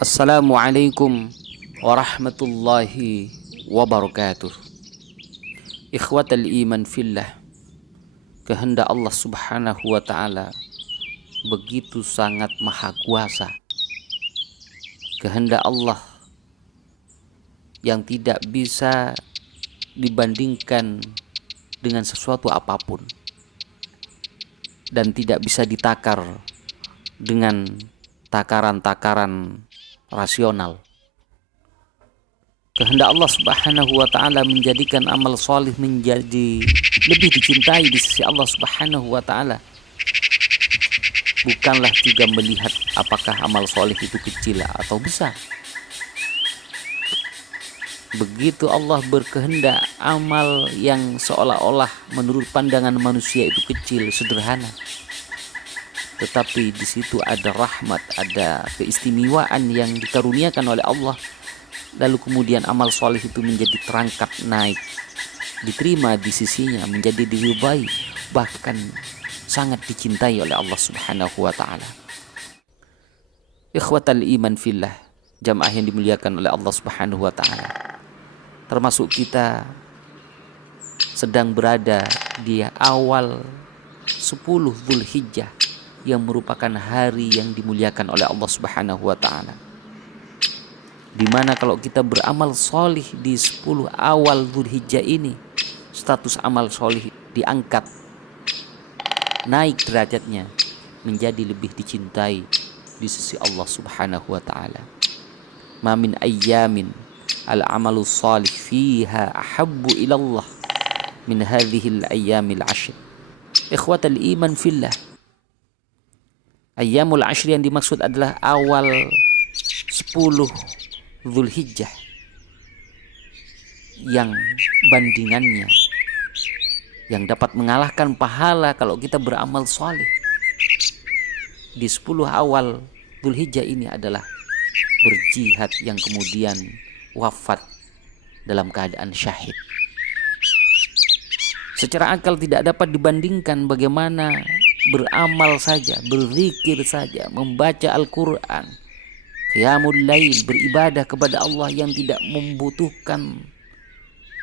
Assalamualaikum warahmatullahi wabarakatuh. Ikhwatal iman fillah, kehendak Allah subhanahu wa ta'ala begitu sangat maha kuasa. Kehendak Allah yang tidak bisa dibandingkan dengan sesuatu apapun dan tidak bisa ditakar dengan takaran-takaran rasional. Kehendak Allah subhanahu wa ta'ala menjadikan amal solih menjadi lebih dicintai di sisi Allah subhanahu wa ta'ala. Bukanlah juga melihat apakah amal solih itu kecil atau besar. Begitu Allah berkehendak, amal yang seolah-olah menurut pandangan manusia itu kecil, sederhana, tetapi di situ ada rahmat, ada keistimewaan yang dikaruniakan oleh Allah. Lalu kemudian amal soleh itu menjadi terangkat naik, diterima di sisinya, menjadi diridhai, bahkan sangat dicintai oleh Allah subhanahu wa ta'ala. Ikhwatal iman fillah, jamaah yang dimuliakan oleh Allah subhanahu wa ta'ala, termasuk kita sedang berada di awal 10 Dzulhijjah yang merupakan hari yang dimuliakan oleh Allah subhanahu wa ta'ala, di mana kalau kita beramal solih di 10 awal Dzulhijjah ini, status amal solih diangkat, naik derajatnya menjadi lebih dicintai di sisi Allah subhanahu wa ta'ala. Ma min ayyamin al-amalu salih fiha ahabbu ilallah min hadhil ayyamil ashr. Ikhwatal iman fillah, ayyamul ashr yang dimaksud adalah awal 10 Dzulhijjah yang bandingannya, yang dapat mengalahkan pahala kalau kita beramal soleh di 10 awal Dzulhijjah ini adalah berjihad yang kemudian wafat dalam keadaan syahid. Secara akal tidak dapat dibandingkan bagaimana beramal saja, berzikir saja, membaca Al-Quran, qiyamul lail, beribadah kepada Allah yang tidak membutuhkan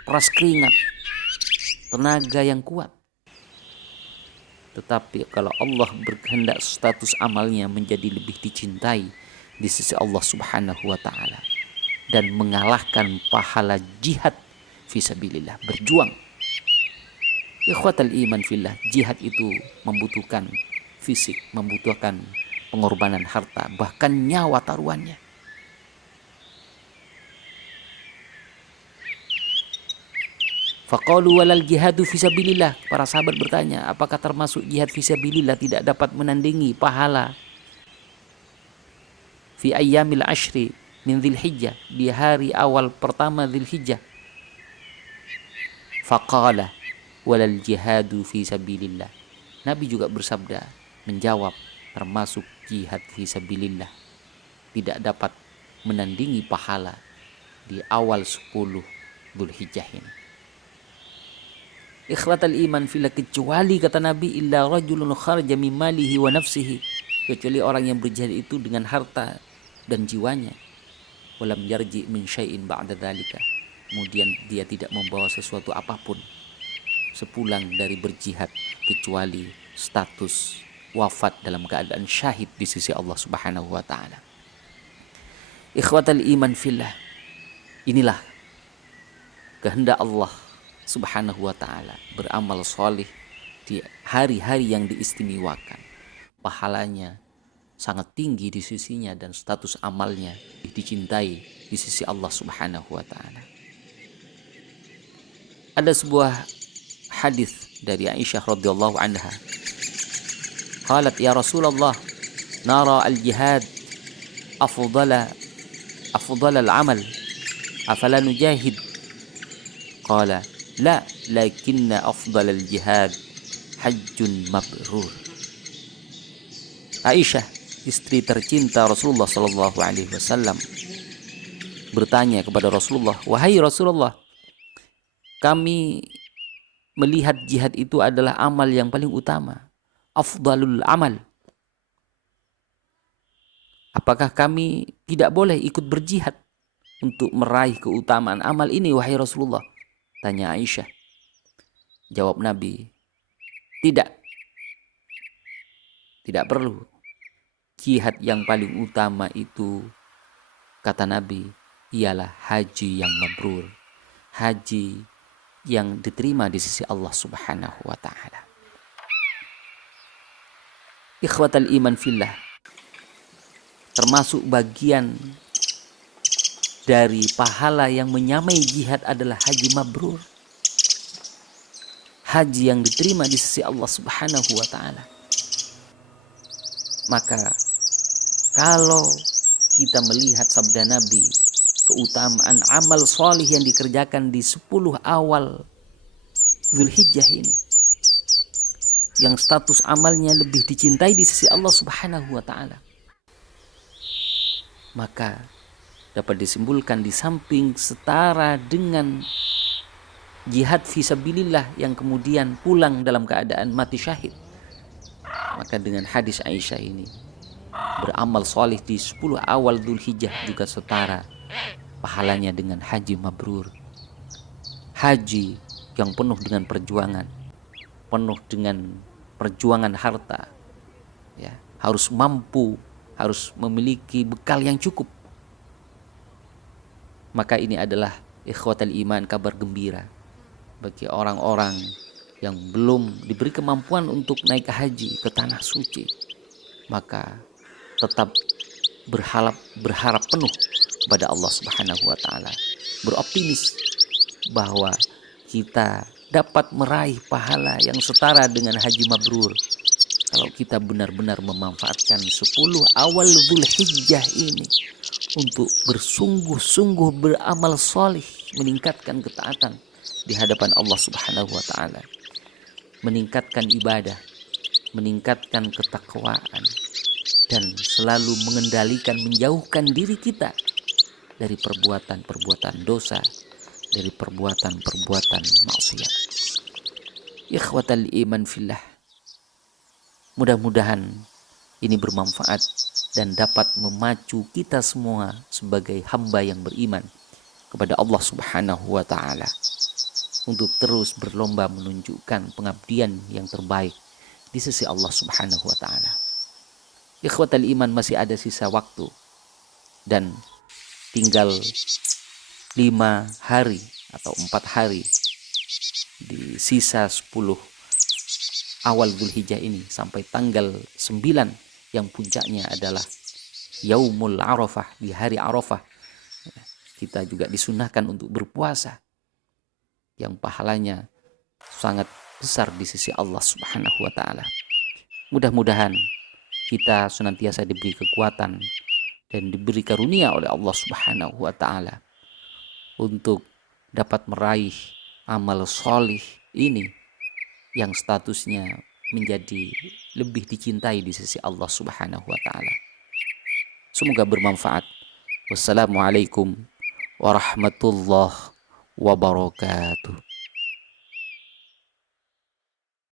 peras keringat, tenaga yang kuat. Tetapi kalau Allah berkehendak, status amalnya menjadi lebih dicintai di sisi Allah subhanahu wa ta'ala dan mengalahkan pahala jihad fisabilillah, berjuang. Ikhwatal iman fillah, jihad itu membutuhkan fisik, membutuhkan pengorbanan harta, bahkan nyawa taruhannya. Faqalu walal jihadu fisabilillah. Para sahabat bertanya, apakah termasuk jihad fisabilillah tidak dapat menandingi pahala fi ayyamil ashri min Dzulhijjah, di hari awal pertama Dzulhijjah? Faqala walal jihadu fisabilillah. Nabi juga bersabda, menjawab, termasuk jihad fisabilillah tidak dapat menandingi pahala di awal 10 Dzulhijjah ini. Ikhwatal iman fillah, kecuali kata Nabi, illa rajulun kharaja min malihi wa nafsihi, kecuali orang yang berjihad itu dengan harta dan jiwanya, walam yarji min syai'in ba'da dzalika, kemudian dia tidak membawa sesuatu apapun sepulang dari berjihad kecuali status wafat dalam keadaan syahid di sisi Allah subhanahu wa ta'ala. Ikhwatal iman fillah, inilah kehendak Allah subhanahu wa ta'ala, beramal soleh di hari-hari yang diistimewakan, pahalanya sangat tinggi di sisinya dan status amalnya dicintai di sisi Allah subhanahu wa ta'ala. Ada sebuah hadis dari Aisyah radhiyallahu anha, qalat ya Rasulullah, nara al-jihad afdala al-amal, afala nujahid? Qala la, lakinna afdal al-jihad hajjun mabrur. Aisyah, istri tercinta Rasulullah sallallahu alaihi wasallam, bertanya kepada Rasulullah, wahai Rasulullah, kami melihat jihad itu adalah amal yang paling utama, afdalul amal. Apakah kami tidak boleh ikut berjihad untuk meraih keutamaan amal ini, wahai Rasulullah? Tanya Aisyah. Jawab Nabi, tidak perlu. Jihad yang paling utama itu, kata Nabi, ialah haji yang mabrur, haji yang diterima di sisi Allah Subhanahu wa ta'ala. Ikhwatal iman fillah, termasuk bagian dari pahala yang menyamai jihad adalah haji mabrur, haji yang diterima di sisi Allah Subhanahu wa ta'ala. Maka kalau kita melihat sabda Nabi, keutamaan amal solih yang dikerjakan di 10 awal Dzulhijjah ini, yang status amalnya lebih dicintai di sisi Allah Subhanahu wa ta'ala, maka dapat disimpulkan di samping setara dengan jihad fisabilillah yang kemudian pulang dalam keadaan mati syahid, maka dengan hadis Aisyah ini, beramal soleh di 10 awal Dzulhijjah juga setara pahalanya dengan haji mabrur, haji yang penuh dengan perjuangan, penuh dengan perjuangan harta, ya, harus mampu, harus memiliki bekal yang cukup. Maka ini adalah ikhwatal iman, kabar gembira bagi orang-orang yang belum diberi kemampuan untuk naik haji ke tanah suci. Maka tetap berharap penuh kepada Allah Subhanahu wa ta'ala, beroptimis bahwa kita dapat meraih pahala yang setara dengan haji mabrur kalau kita benar-benar memanfaatkan 10 awal Dzulhijjah ini untuk bersungguh-sungguh beramal solih, meningkatkan ketaatan di hadapan Allah Subhanahu wa ta'ala, meningkatkan ibadah, meningkatkan ketakwaan, dan selalu mengendalikan, menjauhkan diri kita dari perbuatan-perbuatan dosa, dari perbuatan-perbuatan maksiat. Ikhwatal iman fillah, mudah-mudahan ini bermanfaat dan dapat memacu kita semua sebagai hamba yang beriman kepada Allah Subhanahu wa ta'ala untuk terus berlomba menunjukkan pengabdian yang terbaik di sisi Allah Subhanahu wa ta'ala. Ikhwatal iman, masih ada sisa waktu dan tinggal 5 hari atau 4 hari di sisa 10 awal Dzulhijjah ini sampai tanggal 9 yang puncaknya adalah Yaumul Arafah, di hari Arafah. Kita juga disunahkan untuk berpuasa yang pahalanya sangat besar di sisi Allah Subhanahu wa ta'ala. Mudah-mudahan kita senantiasa diberi kekuatan dan diberi karunia oleh Allah Subhanahu wa ta'ala untuk dapat meraih amal solih ini yang statusnya menjadi lebih dicintai di sisi Allah Subhanahu wa ta'ala. Semoga bermanfaat. Wassalamualaikum warahmatullahi wabarakatuh.